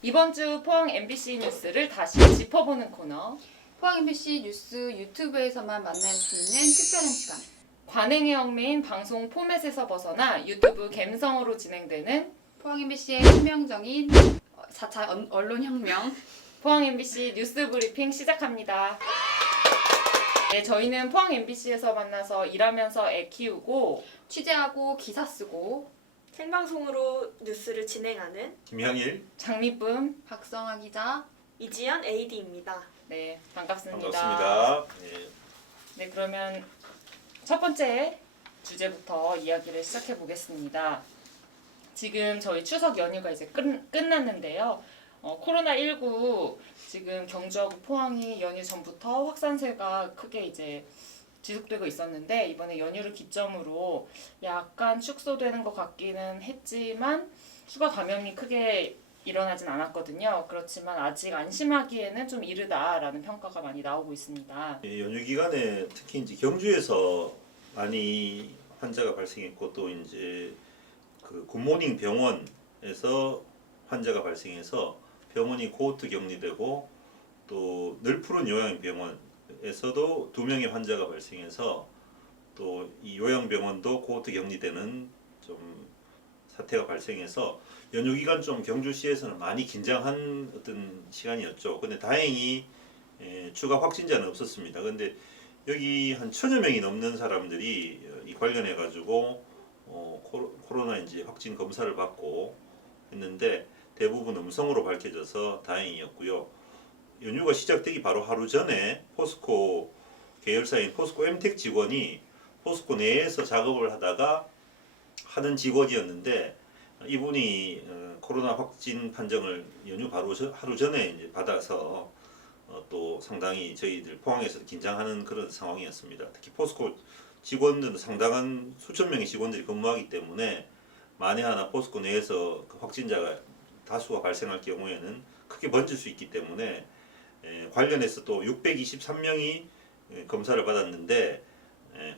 이번 주 포항 MBC 뉴스를 다시 짚어보는 코너. 포항 MBC 뉴스 유튜브에서만 만날 수 있는 특별한 시간. 관행의 얽매인 방송 포맷에서 벗어나 유튜브 갬성으로 진행되는 포항 MBC의 혁명적인 4차 언론혁명. 포항 MBC 뉴스 브리핑 시작합니다. 네, 저희는 포항 MBC에서 만나서 일하면서 애 키우고 취재하고 기사 쓰고 생방송으로 뉴스를 진행하는 김향일 장미쁨. 박성아 기자. 이지연 AD입니다. 네, 반갑습니다. 반갑습니다. 네. 네, 그러면 첫 번째 주제부터 이야기를 시작해 보겠습니다. 지금 저희 추석 연휴가 이제 끝났는데요. 코로나19 지금 경주하고 포항이 연휴 전부터 확산세가 크게 이제 지속되고 있었는데 이번에 연휴를 기점으로 약간 축소되는 것 같기는 했지만 추가 감염이 크게 일어나진 않았거든요. 그렇지만 아직 안심하기에는 좀 이르다라는 평가가 많이 나오고 있습니다. 연휴 기간에 특히 이제 경주에서 많이 환자가 발생했고 또 이제 그 굿모닝 병원에서 환자가 발생해서 병원이 코호트 격리되고 또 늘푸른 요양병원에서도 2명의 환자가 발생해서 또 이 요양병원도 코호트 격리되는 좀 사태가 발생해서 연휴 기간 좀 경주시에서는 많이 긴장한 어떤 시간이었죠. 근데 다행히 추가 확진자는 없었습니다. 근데 여기 한 1,000여 명이 넘는 사람들이 이 관련해 가지고 코로나 이제 확진 검사를 받고 했는데 대부분 음성으로 밝혀져서 다행이었고요. 연휴가 시작되기 바로 하루 전에 포스코 계열사인 포스코 엠텍 직원이 포스코 내에서 작업을 하다가 하는 직원이었는데 이분이 코로나 확진 판정을 연휴 바로 하루 전에 이제 받아서 또 상당히 저희들 포항에서 긴장하는 그런 상황이었습니다. 특히 포스코 직원들은 상당한 수천 명의 직원들이 근무하기 때문에 만에 하나 포스코 내에서 그 확진자가 다수가 발생할 경우에는 크게 번질 수 있기 때문에 관련해서 또 623명이 검사를 받았는데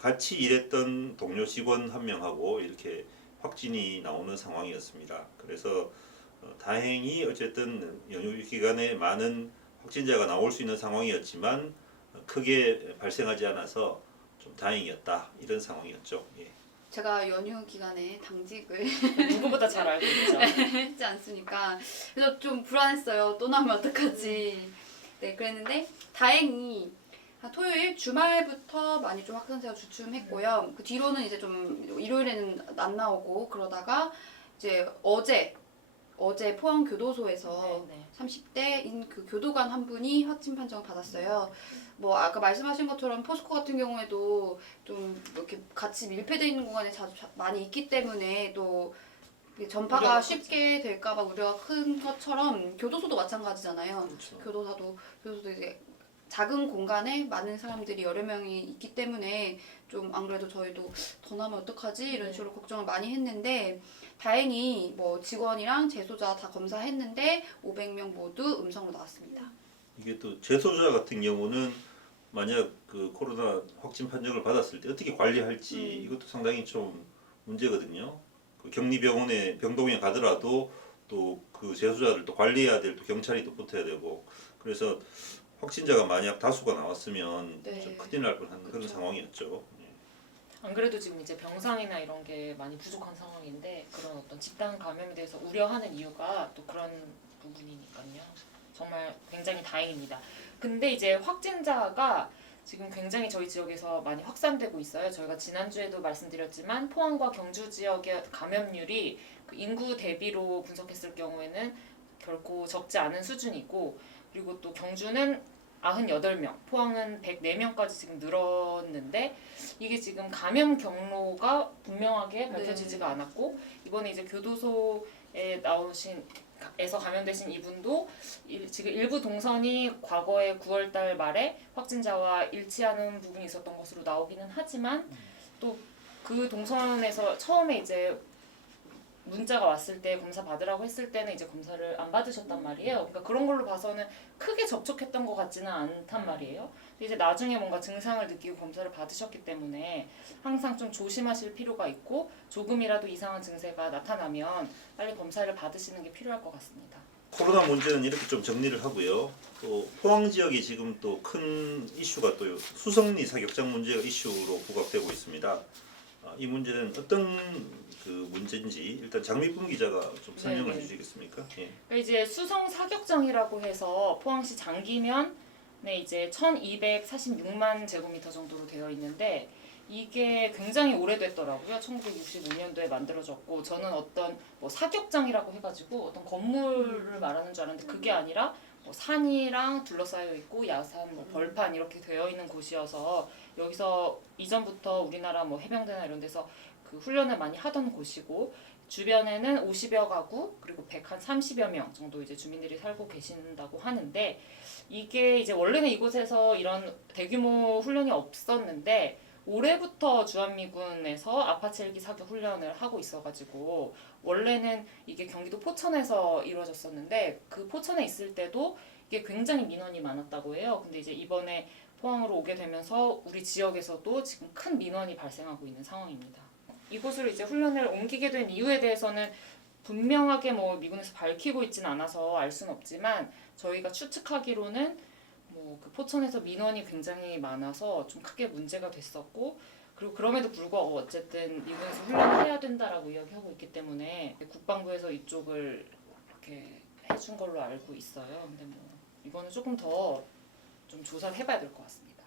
같이 일했던 동료 직원 한 명하고 이렇게 확진이 나오는 상황이었습니다. 그래서 다행히 어쨌든 연휴 기간에 많은 확진자가 나올 수 있는 상황이었지만 크게 발생하지 않아서 좀 다행이었다 이런 상황이었죠. 예. 제가 연휴 기간에 당직을 누구보다 잘 알고 있죠. 했지 않습니까? 그래서 좀 불안했어요. 또 나면 어떡하지. 네, 그랬는데 다행히 한 토요일 주말부터 많이 좀 확산세가 주춤했고요. 그 뒤로는 이제 좀 일요일에는 안 나오고 그러다가 이제 어제 포항 교도소에서 네. 30대인 그 교도관 한 분이 확진 판정을 받았어요. 뭐 아까 말씀하신 것처럼 포스코 같은 경우에도 좀 이렇게 같이 밀폐되어 있는 공간에 많이 있기 때문에 또 전파가 우려가 쉽게 될까봐 우려가 큰 것처럼 교도소도 마찬가지잖아요. 그렇죠. 교도소도 이제 작은 공간에 많은 사람들이 여러 명이 있기 때문에 좀 안 그래도 저희도 더 나면 어떡하지 이런 식으로 걱정을 많이 했는데 다행히 뭐 직원이랑 재소자 다 검사했는데 500명 모두 음성으로 나왔습니다. 이게 또 재소자 같은 경우는 만약 그 코로나 확진 판정을 받았을 때 어떻게 관리할지 이것도 상당히 좀 문제거든요. 그 격리병원에 병동에 가더라도 또 그 재소자를 또 관리해야 될 또 경찰이 또 붙어야 되고 그래서 확진자가 만약 다수가 나왔으면 네. 좀 큰일 날 뻔한 그런 그렇죠. 상황이었죠. 예. 안 그래도 지금 이제 병상이나 이런 게 많이 부족한 상황인데 그런 어떤 집단 감염에 대해서 우려하는 이유가 또 그런 부분이니까요. 정말 굉장히 다행입니다. 근데 이제 확진자가 지금 굉장히 저희 지역에서 많이 확산되고 있어요. 저희가 지난주에도 말씀드렸지만 포항과 경주 지역의 감염률이 그 인구 대비로 분석했을 경우에는 결코 적지 않은 수준이고 그리고 또 경주는 98명, 포항은 104명까지 지금 늘었는데 이게 지금 감염 경로가 분명하게 밝혀지지가 않았고 이번에 이제 교도소에 에서 감염되신 이분도 지금 일부 동선이 과거에 9월달 말에 확진자와 일치하는 부분이 있었던 것으로 나오기는 하지만 또 그 동선에서 처음에 이제 문자가 왔을 때 검사 받으라고 했을 때는 이제 검사를 안 받으셨단 말이에요. 그러니까 그런 걸로 봐서는 크게 접촉했던 것 같지는 않단 말이에요. 근데 이제 나중에 뭔가 증상을 느끼고 검사를 받으셨기 때문에 항상 좀 조심하실 필요가 있고 조금이라도 이상한 증세가 나타나면 빨리 검사를 받으시는 게 필요할 것 같습니다. 코로나 문제는 이렇게 좀 정리를 하고요. 또 포항 지역이 지금 또 큰 이슈가 또 수성리 사격장 문제가 이슈로 부각되고 있습니다. 이 문제는 어떤 그 문제인지 일단 장미쁨 기자가 좀 설명을 네네. 해주시겠습니까? 예. 그러니까 이제 수성 사격장이라고 해서 포항시 장기면에 이제 1,246만 제곱미터 정도로 되어 있는데 이게 굉장히 오래됐더라고요. 1965년도에 만들어졌고 저는 어떤 뭐 사격장이라고 해가지고 어떤 건물을 말하는 줄 알았는데 그게 아니라 뭐 산이랑 둘러싸여 있고 야산, 뭐 벌판 이렇게 되어 있는 곳이어서 여기서 이전부터 우리나라 뭐 해병대나 이런 데서 그 훈련을 많이 하던 곳이고 주변에는 50여 가구 그리고 130여 명 정도 이제 주민들이 살고 계신다고 하는데 이게 이제 원래는 이곳에서 이런 대규모 훈련이 없었는데 올해부터 주한미군에서 아파치 헬기 사격 훈련을 하고 있어가지고 원래는 이게 경기도 포천에서 이루어졌었는데 그 포천에 있을 때도 이게 굉장히 민원이 많았다고 해요. 근데 이제 이번에 포항으로 오게 되면서 우리 지역에서도 지금 큰 민원이 발생하고 있는 상황입니다. 이곳으로 이제 훈련을 옮기게 된 이유에 대해서는 분명하게 뭐 미군에서 밝히고 있진 않아서 알 수는 없지만 저희가 추측하기로는 뭐 그 포천에서 민원이 굉장히 많아서 좀 크게 문제가 됐었고 그리고 그럼에도 불구하고 어쨌든 미군에서 훈련을 해야 된다라고 이야기하고 있기 때문에 국방부에서 이쪽을 이렇게 해준 걸로 알고 있어요. 근데 뭐 이거는 조금 더 좀 조사를 해봐야 될 것 같습니다.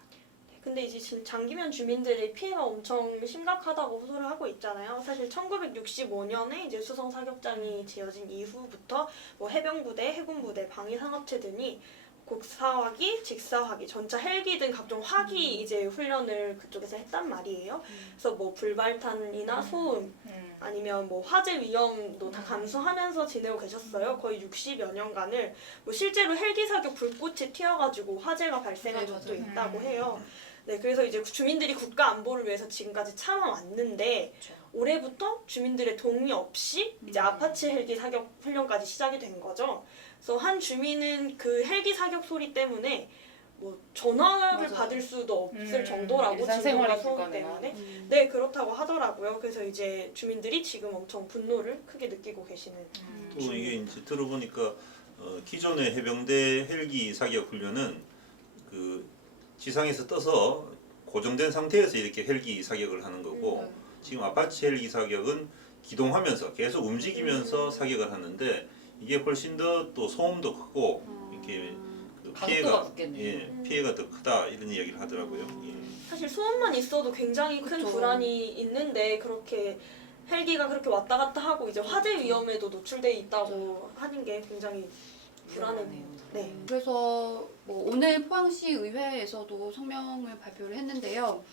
근데 이제 지금 장기면 주민들의 피해가 엄청 심각하다고 호소를 하고 있잖아요. 사실 1965년에 이제 수성 사격장이 지어진 이후부터 뭐 해병부대, 해군부대, 방위산업체 등이 곡사화기, 직사화기, 전차 헬기 등 각종 화기 이제 훈련을 그쪽에서 했단 말이에요. 그래서 뭐 불발탄이나 소음 아니면 뭐 화재 위험도 다 감수하면서 지내고 계셨어요. 거의 60여 년간을 뭐 실제로 헬기 사격 불꽃이 튀어가지고 화재가 발생한 네, 적도 맞아요. 있다고 해요. 네, 그래서 이제 주민들이 국가 안보를 위해서 지금까지 참아왔는데 그렇죠. 올해부터 주민들의 동의 없이 이제 아파치 헬기 사격 훈련까지 시작이 된 거죠. 그래서 한 주민은 그 헬기 사격 소리 때문에 뭐 전화를 맞아요. 받을 수도 없을 정도라고 일상생활이 진동과 소음 불가능한. 때문에 네 그렇다고 하더라고요. 그래서 이제 주민들이 지금 엄청 분노를 크게 느끼고 계시는 또 이게 이제 들어보니까 기존의 해병대 헬기 사격 훈련은 그 지상에서 떠서 고정된 상태에서 이렇게 헬기 사격을 하는 거고 지금 아파치 헬기 사격은 기동하면서 계속 움직이면서 사격을 하는데 이게 훨씬 더 또 소음도 크고 이렇게 그 가속도가 피해가 높겠네요. 피해가 더 크다 이런 이야기를 하더라고요. 예. 사실 소음만 있어도 굉장히 큰 그쵸. 불안이 있는데 그렇게 헬기가 그렇게 왔다 갔다 하고 이제 화재 위험에도 노출돼 있다고 하는 게 굉장히 불안해요. 네. 그래서 뭐 오늘 포항시 의회에서도 성명을 발표를 했는데요.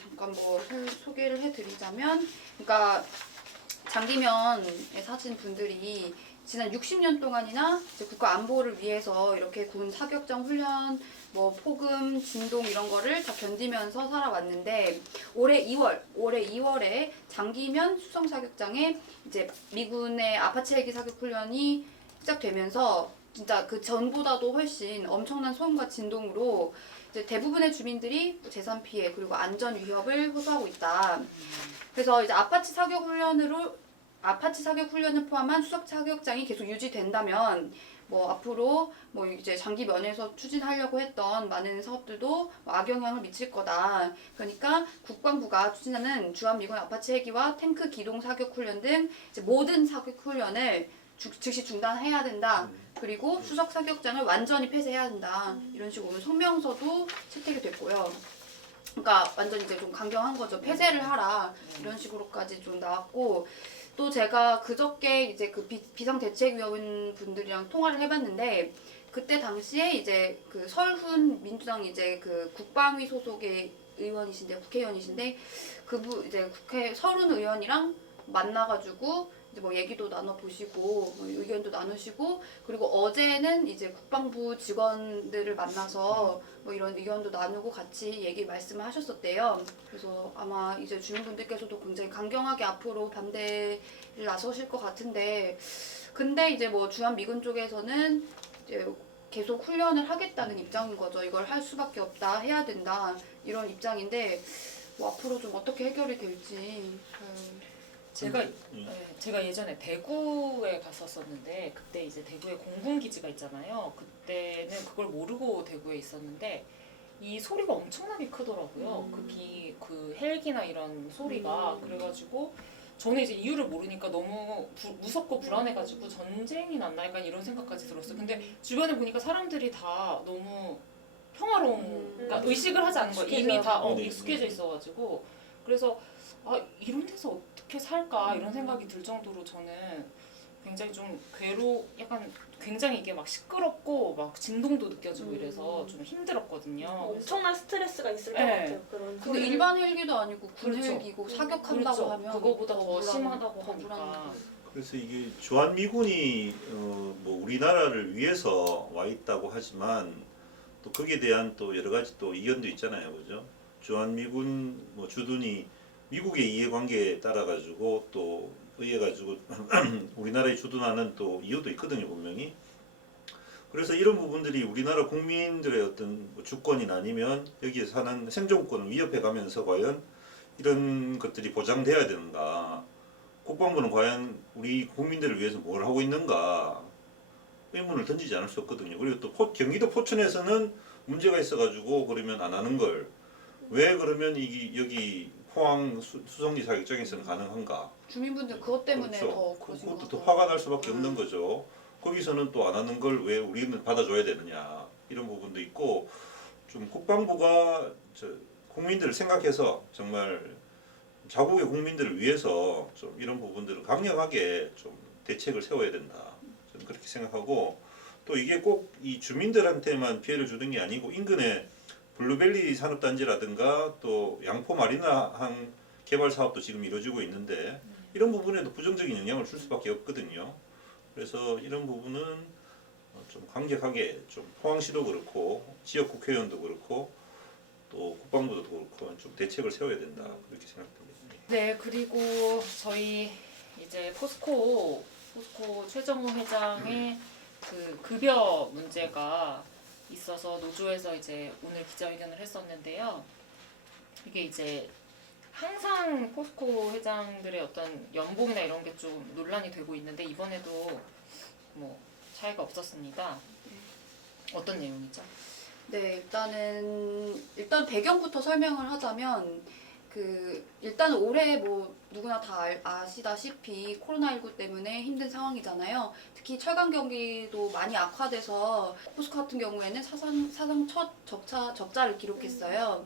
잠깐 뭐 소개를 해드리자면, 그러니까 장기면에 사신 분들이 지난 60년 동안이나 이제 국가 안보를 위해서 이렇게 군 사격장 훈련, 뭐 폭음, 진동 이런 거를 다 견디면서 살아왔는데 올해 2월에 장기면 수성 사격장에 이제 미군의 아파치 헬기 사격 훈련이 시작되면서 진짜 그 전보다도 훨씬 엄청난 소음과 진동으로 이제 대부분의 주민들이 재산 피해 그리고 안전 위협을 호소하고 있다. 그래서 이제 아파치 사격 훈련을 포함한 수석 사격장이 계속 유지된다면 뭐 앞으로 뭐 이제 장기면에서 추진하려고 했던 많은 사업들도 뭐 악영향을 미칠 거다. 그러니까 국방부가 추진하는 주한미군 아파치 헬기와 탱크 기동 사격 훈련 등 이제 모든 사격 훈련을 즉시 중단해야 된다. 그리고 수석 사격장을 완전히 폐쇄해야 된다. 이런 식으로 성명서도 채택이 됐고요. 그러니까 완전 이제 좀 강경한 거죠. 폐쇄를 하라. 이런 식으로까지 좀 나왔고 또 제가 그저께 이제 그 비상대책위원 분들이랑 통화를 해봤는데 그때 당시에 이제 그 설훈 민주당 이제 그 국방위 소속의 의원이신데 국회의원이신데 그분 이제 설훈 의원이랑 만나가지고 이제 뭐 얘기도 나눠보시고 뭐 의견도 나누시고 그리고 어제는 이제 국방부 직원들을 만나서 뭐 이런 의견도 나누고 같이 얘기 말씀을 하셨었대요. 그래서 아마 이제 주민분들께서도 굉장히 강경하게 앞으로 반대를 나서실 것 같은데 근데 이제 뭐 주한미군 쪽에서는 이제 계속 훈련을 하겠다는 입장인 거죠. 이걸 할 수밖에 없다, 해야 된다 이런 입장인데 뭐 앞으로 좀 어떻게 해결이 될지 제가 예전에 대구에 갔었었는데 그때 이제 대구에 공군기지가 있잖아요. 그때는 그걸 모르고 대구에 있었는데 이 소리가 엄청나게 크더라고요. 그 헬기나 이런 소리가 그래가지고 저는 이제 이유를 모르니까 너무 무섭고 불안해가지고 전쟁이 났나 약간 이런 생각까지 들었어요. 근데 주변에 보니까 사람들이 다 너무 평화로운, 그러니까 의식을 하지 않은 거예요. 이미 다 익숙해져 있어가지고 그래서 이런 데서 어떻게 살까 이런 생각이 들 정도로 저는 굉장히 좀 약간 굉장히 이게 막 시끄럽고 막 진동도 느껴지고 이래서 좀 힘들었거든요. 엄청난 스트레스가 있을 것 네. 같아요. 그런 근데 소리를. 일반 헬기도 아니고 군 그렇죠. 헬기고 사격한다고 그렇죠. 하면 그거보다 더 불안- 심하다고 더 하니까. 불안한 그래서 이게 주한미군이 뭐 우리나라를 위해서 와 있다고 하지만 또 거기에 대한 또 여러 가지 또 이견도 있잖아요, 그죠? 주한미군 뭐 주둔이 미국의 이해관계에 따라 가지고 또 의해 가지고 우리나라에 주둔하는 또 이유도 있거든요, 분명히. 그래서 이런 부분들이 우리나라 국민들의 어떤 뭐 주권이나 아니면 여기에 사는 생존권을 위협해 가면서 과연 이런 것들이 보장돼야 되는가? 국방부는 과연 우리 국민들을 위해서 뭘 하고 있는가? 의문을 던지지 않을 수 없거든요. 그리고 또 경기도 포천에서는 문제가 있어가지고 그러면 안 하는 걸 왜 그러면 여기 포항 수송리 사격장에서는 가능한가? 주민분들 그것 때문에 그렇죠. 더 그러신 것 그것도 더 같아요. 화가 날 수밖에 없는 거죠. 거기서는 또 안 하는 걸 왜 우리는 받아줘야 되느냐 이런 부분도 있고 좀 국방부가 국민들을 생각해서 정말 자국의 국민들을 위해서 좀 이런 부분들을 강력하게 좀 대책을 세워야 된다. 저는 그렇게 생각하고 또 이게 꼭 이 주민들한테만 피해를 주는 게 아니고 인근에 블루벨리 산업단지라든가 또 양포 마리나항 개발 사업도 지금 이루어지고 있는데 이런 부분에도 부정적인 영향을 줄 수밖에 없거든요. 그래서 이런 부분은 좀 강력하게 좀 포항시도 그렇고 지역 국회의원도 그렇고 또 국방부도 그렇고 좀 대책을 세워야 된다 그렇게 생각됩니다. 네, 그리고 저희 이제 포스코 최정우 회장의 그 급여 문제가 있어서 노조에서 이제 오늘 기자회견을 했었는데요. 이게 이제 항상 포스코 회장들의 어떤 연봉이나 이런 게 좀 논란이 되고 있는데 이번에도 뭐 차이가 없었습니다. 어떤 내용이죠? 네, 일단 배경부터 설명을 하자면 일단 올해 뭐 누구나 다 아시다시피 코로나19 때문에 힘든 상황이잖아요. 특히 철강 경기도 많이 악화돼서 포스코 같은 경우에는 사상 첫 적자를 기록했어요.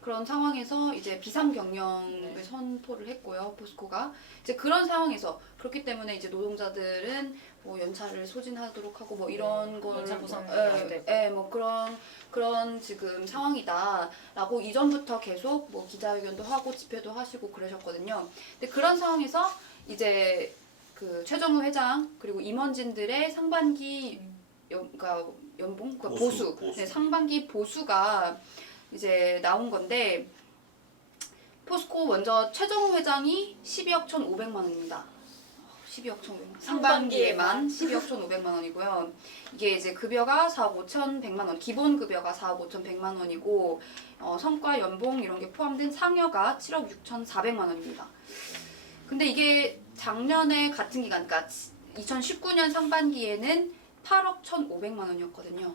그런 상황에서 이제 비상 경영을 선포를 했고요, 포스코가. 이제 그런 상황에서 그렇기 때문에 이제 노동자들은 뭐 연차를 소진하도록 하고 뭐 이런 걸 연차 보상도 안 되고. 뭐 그런 지금 상황이다라고 이전부터 계속 뭐 기자회견도 하고 집회도 하시고 그러셨거든요. 근데 그런 상황에서 이제 그 최정우 회장 그리고 임원진들의 상반기 그러니까 연봉 보수. 네, 상반기 보수가 이제 나온 건데 포스코 먼저 최정우 회장이 12억 1,500만 원입니다. 12억 1,500만 상반기에만 12억 1,500만 원이고요. 이게 이제 급여가 4억 5,100만 원, 기본 급여가 4억 5,100만 원이고 성과 연봉 이런 게 포함된 상여가 7억 6,400만 원입니다. 근데 이게 작년에 같은 기간, 그러니까 2019년 상반기에는 8억 1,500만 원이었거든요.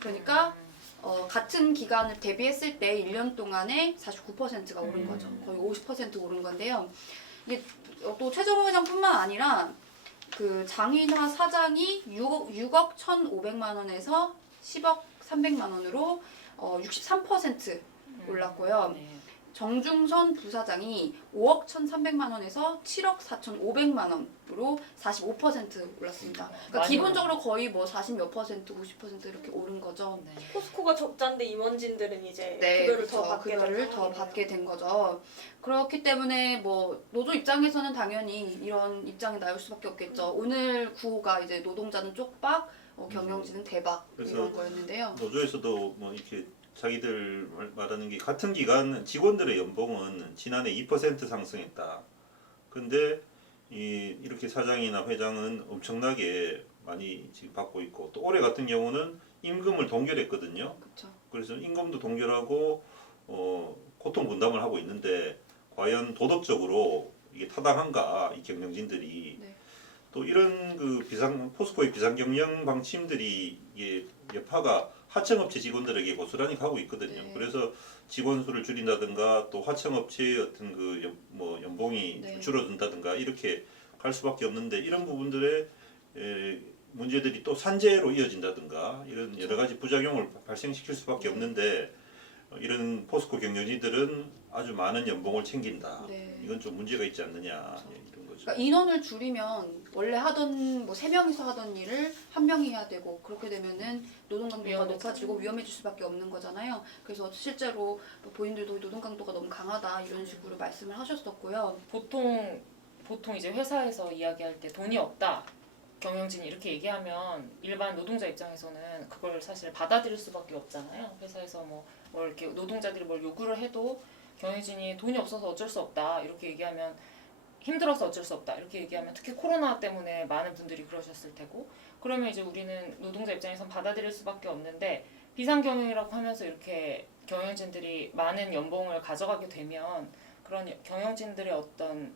그러니까 같은 기간을 대비했을 때 1년 동안에 49%가 오른 거죠. 거의 50% 오른 건데요. 이게 또 최정우 회장뿐만 아니라 그 장인화 사장이 6억 1,500만 원에서 10억 300만 원으로 63% 올랐고요. 네. 정중선 부사장이 5억 1,300만 원에서 7억 4,500만 원으로 45% 올랐습니다. 그러니까 많이 기본적으로 거의 뭐 40몇 %, 50% 이렇게 오른 거죠. 네. 포스코가 적자인데 임원진들은 이제 네, 급여를 그쵸. 더 받게 급여를 된 더 상황이네요. 받게 된 거죠. 그렇기 때문에 뭐 노조 입장에서는 당연히 이런 입장이 나올 수밖에 없겠죠. 오늘 구호가 이제 노동자는 쪽박, 경영진은 대박 그래서 이런 거였는데요. 노조에서도 뭐 이렇게 자기들 말하는 게 같은 기간 직원들의 연봉은 지난해 2% 상승했다. 근데 이렇게 사장이나 회장은 엄청나게 많이 지금 받고 있고 또 올해 같은 경우는 임금을 동결했거든요. 그렇죠. 그래서 임금도 동결하고 고통 분담을 하고 있는데 과연 도덕적으로 이게 타당한가 이 경영진들이 네. 또 이런 그 포스코의 비상 경영 방침들이 이게 여파가 하청업체 직원들에게 고스란히 가고 있거든요. 네. 그래서 직원 수를 줄인다든가 또 하청업체의 어떤 그 연봉이 네. 줄어든다든가 이렇게 갈 수밖에 없는데 이런 부분들의 문제들이 또 산재로 이어진다든가 이런 여러 가지 부작용을 발생시킬 수밖에 없는데 이런 포스코 경영진들은 아주 많은 연봉을 챙긴다. 네. 이건 좀 문제가 있지 않느냐 이런 거죠. 그러니까 인원을 줄이면 원래 하던 뭐 3명이서 하던 일을 1명이 해야 되고 그렇게 되면은 노동 강도가 위험해지죠. 높아지고 위험해질 수밖에 없는 거잖아요. 그래서 실제로 뭐 본인들도 노동 강도가 너무 강하다 이런 식으로 말씀을 하셨었고요. 보통 이제 회사에서 이야기할 때 돈이 없다. 경영진이 이렇게 얘기하면 일반 노동자 입장에서는 그걸 사실 받아들일 수밖에 없잖아요. 회사에서 뭐 이렇게 노동자들이 뭘 요구를 해도 경영진이 돈이 없어서 어쩔 수 없다 이렇게 얘기하면 힘들어서 어쩔 수 없다 이렇게 얘기하면 특히 코로나 때문에 많은 분들이 그러셨을 테고 그러면 이제 우리는 노동자 입장에선 받아들일 수밖에 없는데 비상경영이라고 하면서 이렇게 경영진들이 많은 연봉을 가져가게 되면 그런 경영진들의 어떤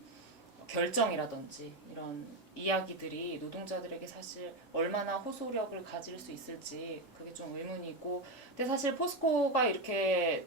결정이라든지 이런 이야기들이 노동자들에게 사실 얼마나 호소력을 가질 수 있을지 그게 좀 의문이고 근데 사실 포스코가 이렇게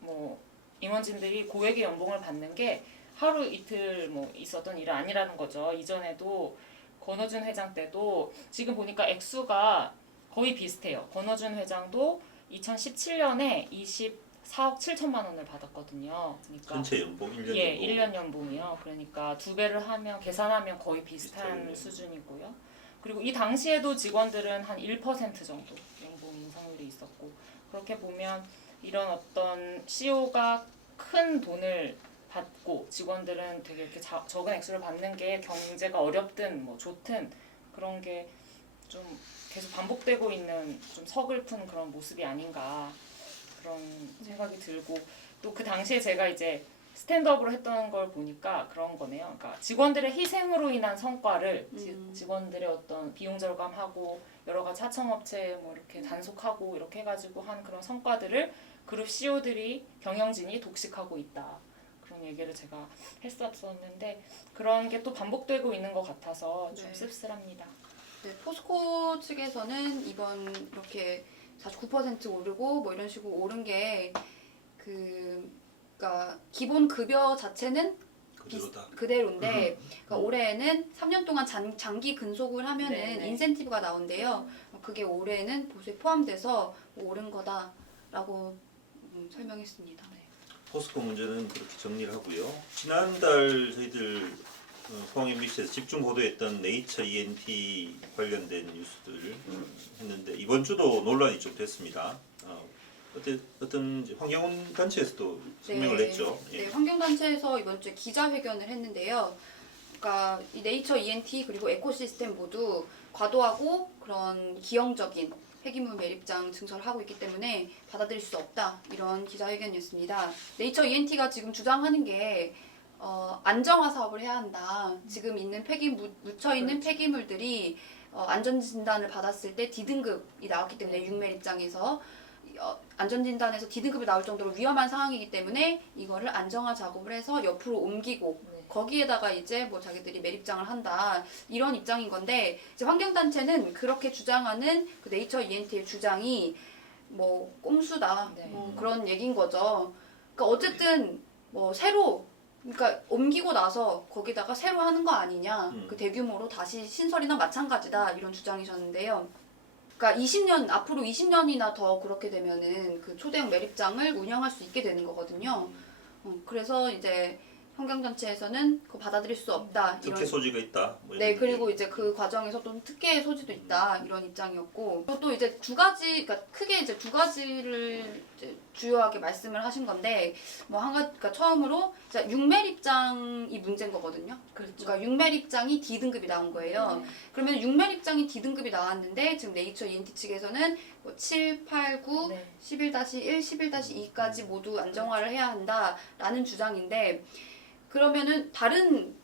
뭐 임원진들이 고액의 연봉을 받는 게 하루 이틀 뭐 있었던 일은 아니라는 거죠. 이전에도 권어준 회장 때도 지금 보니까 액수가 거의 비슷해요. 권어준 회장도 2017년에 24억 7천만 원을 받았거든요. 그러니까 전체 연봉 1년 예, 연봉 1년 연봉이요. 그러니까 2배를 하면 계산하면 거의 비슷한 비슷하네. 수준이고요. 그리고 이 당시에도 직원들은 한 1% 정도 연봉 인상률이 있었고 그렇게 보면 이런 어떤 CEO가 큰 돈을 받고 직원들은 되게 이렇게 적은 액수를 받는 게 경제가 어렵든 뭐 좋든 그런 게 좀 계속 반복되고 있는 좀 서글픈 그런 모습이 아닌가 그런 생각이 들고 또 그 당시에 제가 이제 스탠드업으로 했던 걸 보니까 그런 거네요. 그러니까 직원들의 희생으로 인한 성과를 직원들의 어떤 비용 절감하고 여러 가지 하청업체 뭐 이렇게 단속하고 이렇게 해가지고 한 그런 성과들을 그룹 CEO들이 경영진이 독식하고 있다. 그런 얘기를 제가 했었었는데 그런 게 또 반복되고 있는 것 같아서 좀 네. 씁쓸합니다. 네, 포스코 측에서는 이번 이렇게 49% 오르고 뭐 이런 식으로 오른 게 그러니까 기본 급여 자체는 그대로다. 그대로인데 그러니까 올해는 3년 동안 장기 근속을 하면은 네네. 인센티브가 나온대요. 그게 올해는 보수에 포함돼서 오른 거다라고 설명했습니다. 네. 포스코 문제는 그렇게 정리를 하고요. 지난달 저희들 포항 MBC에서 집중 보도했던 네이처 ENT 관련된 뉴스들 했는데 이번 주도 논란이 좀 됐습니다. 어떤 환경원 단체에서도 성명을 냈죠. 네, 환경단체에서 이번 주에 기자회견을 했는데요. 그러니까 이 네이처 ENT 그리고 에코시스템 모두 과도하고 그런 기형적인 폐기물 매립장 증설을 하고 있기 때문에 받아들일 수 없다 이런 기자회견이었습니다. 네이처 ENT가 지금 주장하는 게 안정화 사업을 해야 한다. 지금 있는 묻혀 있는 폐기물들이 안전진단을 받았을 때 D등급이 나왔기 때문에 육매립장에서 안전진단에서 D등급이 나올 정도로 위험한 상황이기 때문에 이거를 안정화 작업을 해서 옆으로 옮기고 거기에다가 이제 뭐 자기들이 매립장을 한다 이런 입장인 건데 이제 환경단체는 그렇게 주장하는 그 네이처 ENT의 주장이 뭐 꼼수다 네. 뭐 그런 얘기인 거죠. 그러니까 어쨌든 뭐 새로 그러니까 옮기고 나서 거기다가 새로 하는 거 아니냐 그 대규모로 다시 신설이나 마찬가지다 이런 주장이셨는데요. 그러니까 앞으로 20년이나 더 그렇게 되면은 그 초대형 매립장을 운영할 수 있게 되는 거거든요. 그래서 이제 환경단체에서는 그거 받아들일 수 없다. 특혜 소지가 있다. 뭐 네, 이런 그리고 얘기. 이제 그 과정에서 또 특혜의 소지도 있다 이런 입장이었고 그리고 또 이제 그러니까 크게 이제 두 가지를 이제 주요하게 말씀을 하신 건데 뭐 그러니까 처음으로 육매립장이 문제인 거거든요. 그렇죠. 그러니까 육매립장이 D등급이 나온 거예요. 그러면 육매립장이 D등급이 나왔는데 지금 네이처 ENT 측에서는 뭐 7, 8, 9, 네. 11-1, 11-2까지 모두 안정화를 해야 한다라는 주장인데 그러면은 다른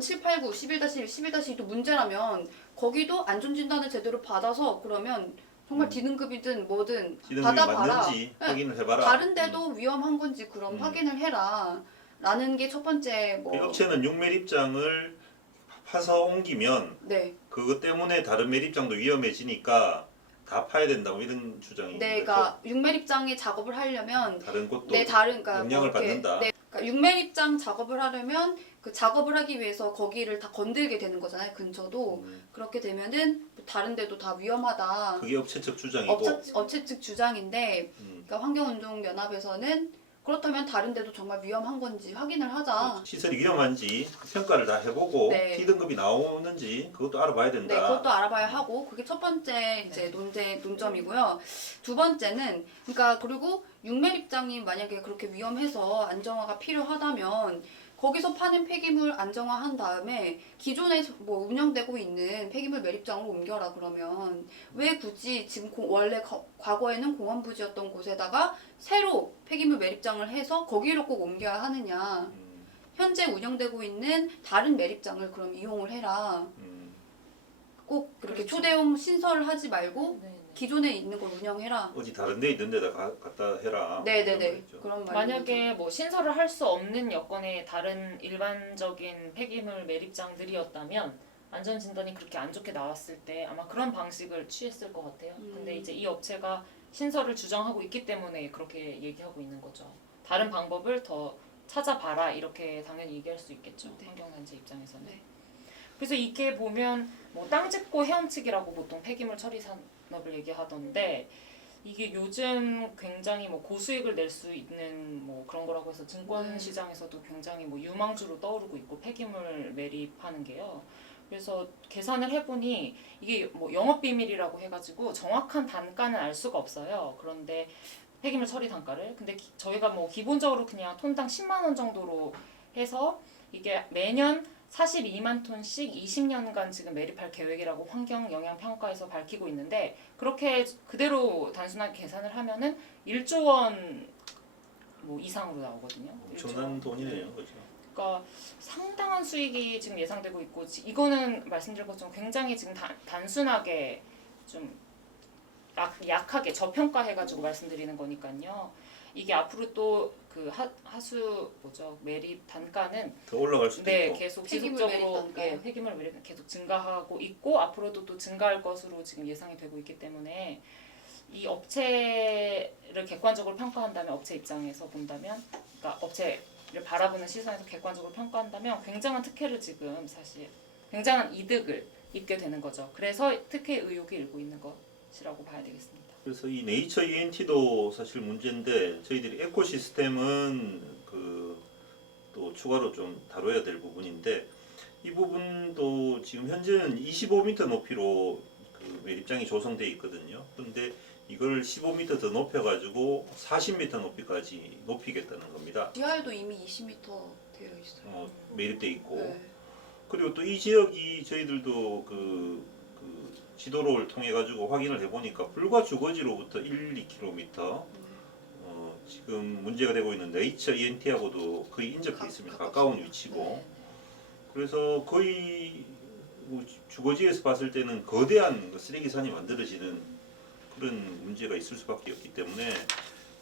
7, 8, 9, 11-1, 11-2도 문제라면 거기도 안전진단을 제대로 받아서 그러면 정말 D등급이든 뭐든 지능이 받아봐라. 맞는지 네. 확인을 해봐라. 다른 데도 위험한 건지 그럼 확인을 해라. 라는 게 첫 번째 그 뭐 업체는 6매립장을 파서 옮기면 네. 그것 때문에 다른 매립장도 위험해지니까 다 파야 된다고 이런 주장이 네, 있는 그러니까 육매립장에 작업을 하려면 다른 곳도 네, 다른 그러니까 영향을 뭐 이렇게, 받는다. 네, 그러니까 육매립장 작업을 하려면 그 작업을 하기 위해서 거기를 다 건들게 되는 거잖아요. 근처도 그렇게 되면은 다른 데도 다 위험하다. 그게 업체 측 주장이고 업체 측 주장인데, 그러니까 환경운동연합에서는 그렇다면 다른 데도 정말 위험한 건지 확인을 하자. 시설이 위험한지 평가를 다 해보고 네. T등급이 나오는지 그것도 알아봐야 된다. 네, 그것도 알아봐야 하고 그게 첫 번째 이제 논점이고요. 두 번째는 그러니까 그리고 육매립장이 만약에 그렇게 위험해서 안정화가 필요하다면 거기서 파는 폐기물 안정화한 다음에 기존에 뭐 운영되고 있는 폐기물 매립장으로 옮겨라 그러면 왜 굳이 지금 원래 과거에는 공원 부지였던 곳에다가 새로 폐기물 매립장을 해서 거기로 꼭 옮겨야 하느냐. 현재 운영되고 있는 다른 매립장을 그럼 이용을 해라. 꼭 그렇게 그렇죠. 초대형 신설을 하지 말고 네, 네. 기존에 있는 걸 운영해라. 어디 다른 데 있는 데다 갖다 해라. 네네네. 이런 거죠. 그런 말. 만약에 뭐 신설을 할 수 없는 여건의 다른 일반적인 폐기물 매립장들이었다면 안전진단이 그렇게 안 좋게 나왔을 때 아마 그런 방식을 취했을 것 같아요. 근데 이제 이 업체가 신설을 주장하고 있기 때문에 그렇게 얘기하고 있는 거죠. 다른 방법을 더 찾아봐라 이렇게 당연히 얘기할 수 있겠죠. 네. 환경단체 입장에서는. 네. 그래서 이게 보면 뭐 땅짓고 헤엄치기라고 보통 폐기물 처리 산업을 얘기하던데 이게 요즘 굉장히 뭐 고수익을 낼 수 있는 뭐 그런 거라고 해서 증권 시장에서도 굉장히 뭐 유망주로 떠오르고 있고 폐기물 매립하는 게요. 그래서 계산을 해보니 이게 뭐 영업 비밀이라고 해가지고 정확한 단가는 알 수가 없어요. 그런데 폐기물 처리 단가를 근데 저희가 뭐 기본적으로 그냥 톤당 10만 원 정도로 해서 이게 매년 42만 톤씩 20년간 지금 매립할 계획이라고 환경영향평가에서 밝히고 있는데 그렇게 그대로 단순하게 계산을 하면은 1조 원 뭐 이상으로 나오거든요. 1조 엄청난 원. 돈이네요, 그죠? 그러니까 상당한 수익이 지금 예상되고 있고 이거는 말씀드린 것처럼 굉장히 지금 단순하게 좀 약하게 저평가해가지고 말씀드리는 거니까요. 이게 앞으로 또 그 하수 매립 단가는 더 올라갈 수도 네 있고. 계속 폐기물 지속적으로 매립 단가요? 폐기물 매립 계속 증가하고 있고 앞으로도 또 증가할 것으로 지금 예상이 되고 있기 때문에 이 업체를 객관적으로 평가한다면 업체 입장에서 본다면 그러니까 업체를 바라보는 시선에서 객관적으로 평가한다면 굉장한 특혜를 지금 사실 굉장한 이득을 입게 되는 거죠. 그래서 특혜 의혹이 일고 있는 것이라고 봐야 되겠습니다. 그래서 이 네이처 ENT도 사실 문제인데 저희들이 에코시스템은 그 또 추가로 좀 다뤄야 될 부분인데 이 부분도 지금 현재는 25m 높이로 그 매립장이 조성돼 있거든요. 그런데 이걸 15m 더 높여가지고 40m 높이까지 높이겠다는 겁니다. 지하에도 이미 20m 되어 있어요. 매립돼 있고 네. 그리고 또 이 지역이 저희들도 그 지도를 통해 가지고 확인을 해보니까 불과 주거지로부터 1, 2km 지금 문제가 되고 있는 네이처 ENT하고도 거의 인접해 있습니다. 가까운 위치고 그래서 거의 뭐 주거지에서 봤을 때는 거대한 쓰레기산이 만들어지는 그런 문제가 있을 수밖에 없기 때문에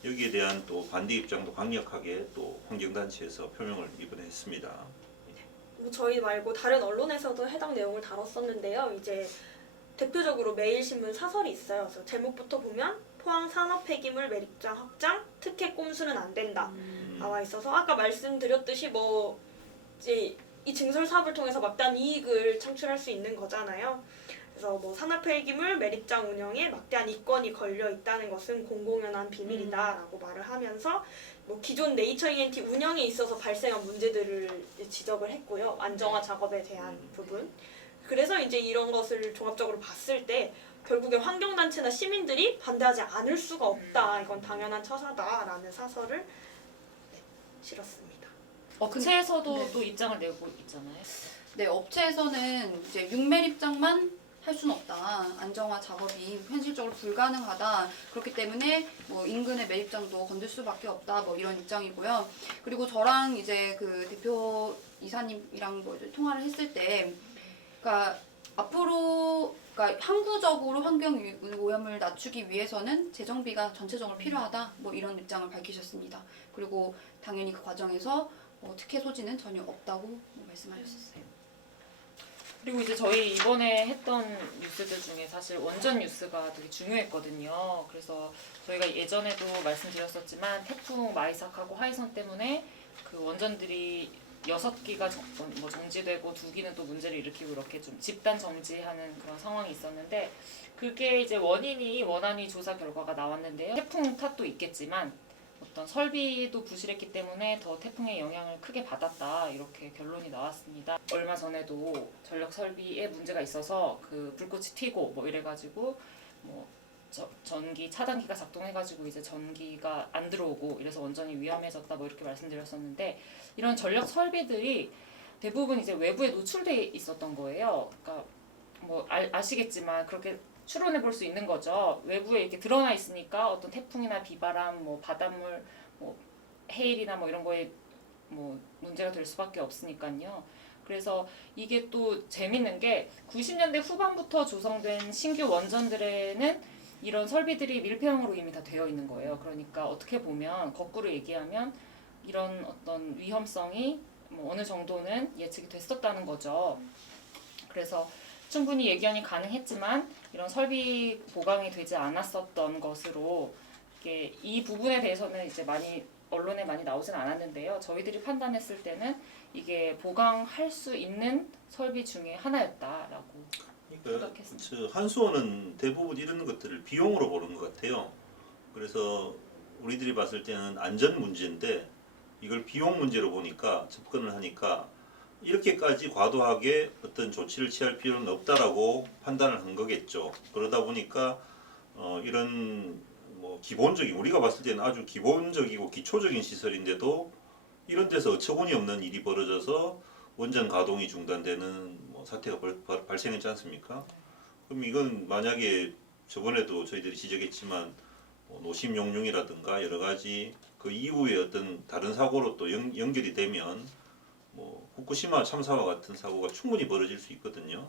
여기에 대한 또 반대 입장도 강력하게 또 환경단체에서 표명을 이번에 했습니다. 뭐 저희 말고 다른 언론에서도 해당 내용을 다뤘었는데요. 이제 대표적으로 매일신문 사설이 있어요. 그래서 제목부터 보면 포항 산업 폐기물 매립장 확장 특혜 꼼수는 안 된다 나와 있어서 아까 말씀드렸듯이 뭐 이제 이 증설 사업을 통해서 막대한 이익을 창출할 수 있는 거잖아요. 그래서 뭐 산업 폐기물 매립장 운영에 막대한 이권이 걸려 있다는 것은 공공연한 비밀이다라고 말을 하면서 뭐 기존 네이처 ENT 운영에 있어서 발생한 문제들을 지적을 했고요. 안정화 작업에 대한 부분. 그래서 이제 이런 것을 종합적으로 봤을 때 결국에 환경단체나 시민들이 반대하지 않을 수가 없다. 이건 당연한 처사다라는 사설을 실었습니다. 업체에서도 네. 또 입장을 내고 있잖아요. 네, 업체에서는 이제 육매립장만 할 수는 없다. 안정화 작업이 현실적으로 불가능하다. 그렇기 때문에 뭐 인근의 매립장도 건들 수밖에 없다. 뭐 이런 입장이고요. 그리고 저랑 이제 그 대표 이사님이랑 뭐 통화를 했을 때, 그러니까 앞으로 그러니까 항구적으로 환경 오염을 낮추기 위해서는 재정비가 전체적으로 필요하다. 뭐 이런 입장을 밝히셨습니다. 그리고 당연히 그 과정에서 특혜 소지는 전혀 없다고 말씀하셨어요. 그리고 이제 저희 이번에 했던 뉴스들 중에 사실 원전 뉴스가 되게 중요했거든요. 그래서 저희가 예전에도 말씀드렸었지만 태풍 마이삭하고 하이선 때문에 그 원전들이 6기가 정지되고 2기는 또 문제를 일으키고 이렇게 좀 집단 정지하는 그런 상황이 있었는데, 그게 이제 원인이 원안위 조사 결과가 나왔는데요. 태풍 탓도 있겠지만 어떤 설비도 부실했기 때문에 더 태풍의 영향을 크게 받았다, 이렇게 결론이 나왔습니다. 얼마 전에도 전력 설비에 문제가 있어서 그 불꽃이 튀고 뭐 이래가지고 뭐 전기 차단기가 작동해가지고 이제 전기가 안 들어오고 이래서 원전이 위험해졌다 뭐 이렇게 말씀드렸었는데, 이런 전력 설비들이 대부분 이제 외부에 노출돼 있었던 거예요. 그러니까 뭐 아시겠지만 그렇게 추론해 볼 수 있는 거죠. 외부에 이렇게 드러나 있으니까 어떤 태풍이나 비바람, 뭐 바닷물, 뭐 해일이나 뭐 이런 거에 뭐 문제가 될 수밖에 없으니까요. 그래서 이게 또 재밌는 게 90년대 후반부터 조성된 신규 원전들에는 이런 설비들이 밀폐형으로 이미 다 되어 있는 거예요. 그러니까 어떻게 보면 거꾸로 얘기하면 이런 어떤 위험성이 뭐 어느 정도는 예측이 됐었다는 거죠. 그래서 충분히 예견이 가능했지만 이런 설비 보강이 되지 않았었던 것으로 이게 이 부분에 대해서는 이제 많이 언론에 많이 나오진 않았는데요. 저희들이 판단했을 때는 이게 보강할 수 있는 설비 중에 하나였다라고 생각했습니다. 한수원은 대부분 이런 것들을 비용으로 보는 것 같아요. 그래서 우리들이 봤을 때는 안전 문제인데 이걸 비용 문제로 보니까 접근을 하니까 이렇게까지 과도하게 어떤 조치를 취할 필요는 없다라고 판단을 한 거겠죠. 그러다 보니까 이런 뭐 기본적인, 우리가 봤을 때는 아주 기본적이고 기초적인 시설인데도 이런 데서 어처구니 없는 일이 벌어져서 원전 가동이 중단되는 뭐 사태가 발생했지 않습니까? 그럼 이건 만약에 저번에도 저희들이 지적했지만 노심용융이라든가 여러 가지 그 이후에 어떤 다른 사고로 또 연결이 되면 뭐 후쿠시마 참사와 같은 사고가 충분히 벌어질 수 있거든요.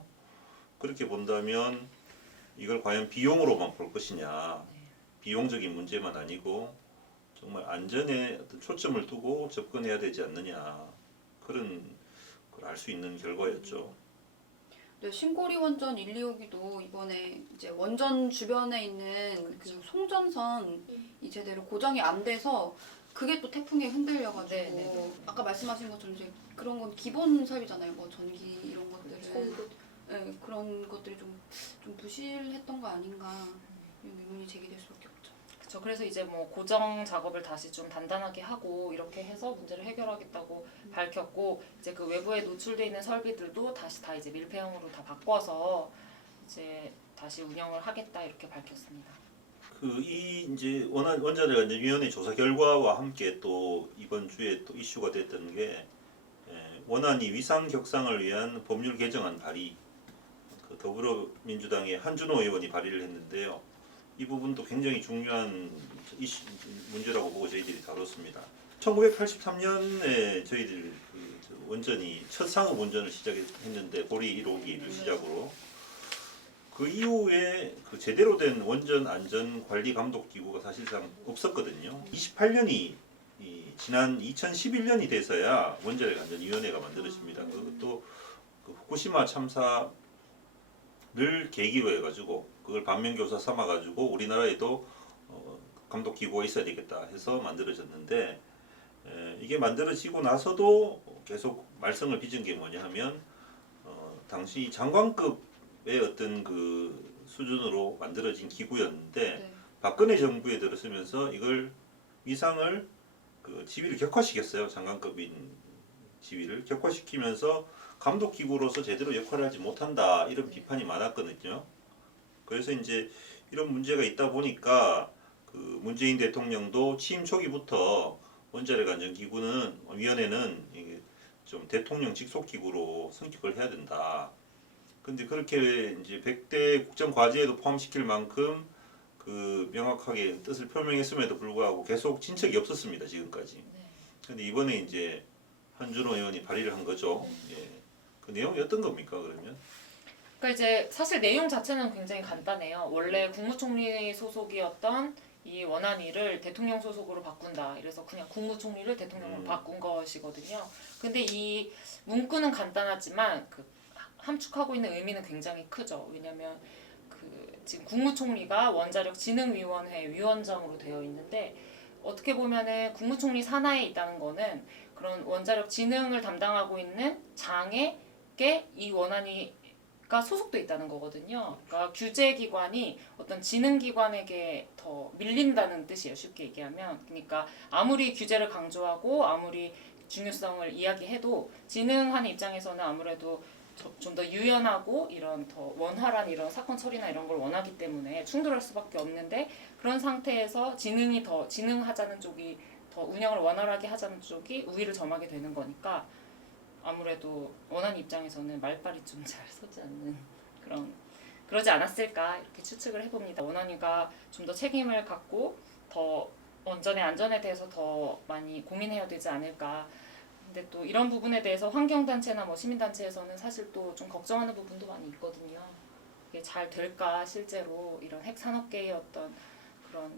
그렇게 본다면 이걸 과연 비용으로만 볼 것이냐, 비용적인 문제만 아니고 정말 안전에 어떤 초점을 두고 접근해야 되지 않느냐, 그런 걸 알 수 있는 결과였죠. 네, 신고리 원전 1, 2호기도 이번에 이제 원전 주변에 있는 그 송전선이 제대로 고정이 안 돼서 그게 또 태풍에 흔들려가지고 네. 아까 말씀하신 것처럼 이제 그런 건 기본 설비잖아요. 뭐 전기 이런 것들은 공급. 네, 그런 것들이 좀 부실했던 거 아닌가 이런 의문이 제기될 수밖에 없죠. 그렇죠. 그래서 이제 뭐 고정 작업을 다시 좀 단단하게 하고 이렇게 해서 문제를 해결하겠다고 밝혔고, 이제 그 외부에 노출돼 있는 설비들도 다시 다 이제 밀폐형으로 다 바꿔서 이제 다시 운영을 하겠다 이렇게 밝혔습니다. 이 이제 원자력 안전위원회 조사 결과와 함께 또 이번 주에 또 이슈가 됐던 게 원안이 위상 격상을 위한 법률 개정안 발의, 그 더불어민주당의 한준호 의원이 발의를 했는데요. 이 부분도 굉장히 중요한 문제라고 보고 저희들이 다뤘습니다. 1983년에 저희들 그 원전이 첫 상업 원전을 시작했는데 보리 1호기를 시작으로 그 이후에 그 제대로 된 원전 안전 관리 감독 기구가 사실상 없었거든요. 28년이 지난 2011년이 돼서야 원자력 안전위원회가 만들어집니다. 그것도 그 후쿠시마 참사를 계기로 해가지고 그걸 반면교사 삼아가지고 우리나라에도 감독 기구가 있어야 되겠다 해서 만들어졌는데, 이게 만들어지고 나서도 계속 말썽을 빚은 게 뭐냐 하면 당시 장관급의 어떤 그 수준으로 만들어진 기구였는데 네. 박근혜 정부에 들어서면서 이걸 위상을 그 지위를 격화시켰어요. 장관급인 지위를 격화시키면서 감독기구로서 제대로 역할을 하지 못한다, 이런 비판이 많았거든요. 그래서 이제 이런 문제가 있다 보니까 그 문재인 대통령도 취임 초기부터 원자력 안전기구는 위원회는 이게 좀 대통령 직속 기구로 성격을 해야 된다. 근데 그렇게 이제 100대 국정 과제에도 포함시킬 만큼 그 명확하게 뜻을 표명했음에도 불구하고 계속 진척이 없었습니다, 지금까지. 근데 이번에 이제 한준호 의원이 발의를 한 거죠. 예. 그 내용이 어떤 겁니까, 그러면? 그러니까 이제 사실 내용 자체는 굉장히 간단해요. 원래 국무총리 소속이었던 이 원안위를 대통령 소속으로 바꾼다. 이래서 그냥 국무총리를 대통령으로 바꾼 것이거든요. 근데 이 문구는 간단하지만 그 함축하고 있는 의미는 굉장히 크죠. 왜냐하면 그 지금 국무총리가 원자력진흥위원회 위원장으로 되어 있는데 어떻게 보면은 국무총리 산하에 있다는 거는 그런 원자력 진흥을 담당하고 있는 장에게 이 원안위가 소속돼 있다는 거거든요. 그러니까 규제기관이 어떤 진흥기관에게 더 밀린다는 뜻이에요. 쉽게 얘기하면. 그러니까 아무리 규제를 강조하고 아무리 중요성을 이야기해도 진흥하는 입장에서는 아무래도 좀 더 유연하고 이런 더 원활한 이런 사건 처리나 이런 걸 원하기 때문에 충돌할 수밖에 없는데 그런 상태에서 진흥하자는 쪽이 더 운영을 원활하게 하자는 쪽이 우위를 점하게 되는 거니까 아무래도 원하는 입장에서는 말빨이 좀 잘 서지 않는 그러지 않았을까 이렇게 추측을 해봅니다. 원안위가 좀 더 책임을 갖고 더 원전의 안전에 대해서 더 많이 고민해야 되지 않을까. 근데 또 이런 부분에 대해서 환경단체나 뭐 시민단체에서는 사실 또 좀 걱정하는 부분도 많이 있거든요. 이게 잘 될까 실제로 이런 핵산업계의 어떤 그런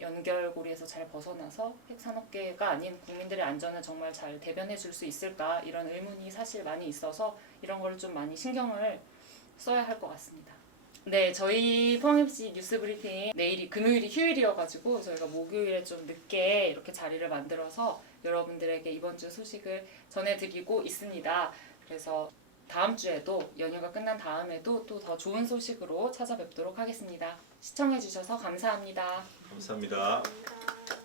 연결고리에서 잘 벗어나서 핵산업계가 아닌 국민들의 안전을 정말 잘 대변해 줄 수 있을까 이런 의문이 사실 많이 있어서 이런 걸 좀 많이 신경을 써야 할 것 같습니다. 네, 저희 포항FC 뉴스 브리핑 내일이 금요일이 휴일이어가지고 저희가 목요일에 좀 늦게 이렇게 자리를 만들어서 여러분들에게 이번 주 소식을 전해드리고 있습니다. 그래서 다음 주에도 연휴가 끝난 다음에도 또 더 좋은 소식으로 찾아뵙도록 하겠습니다. 시청해주셔서 감사합니다. 감사합니다. 감사합니다.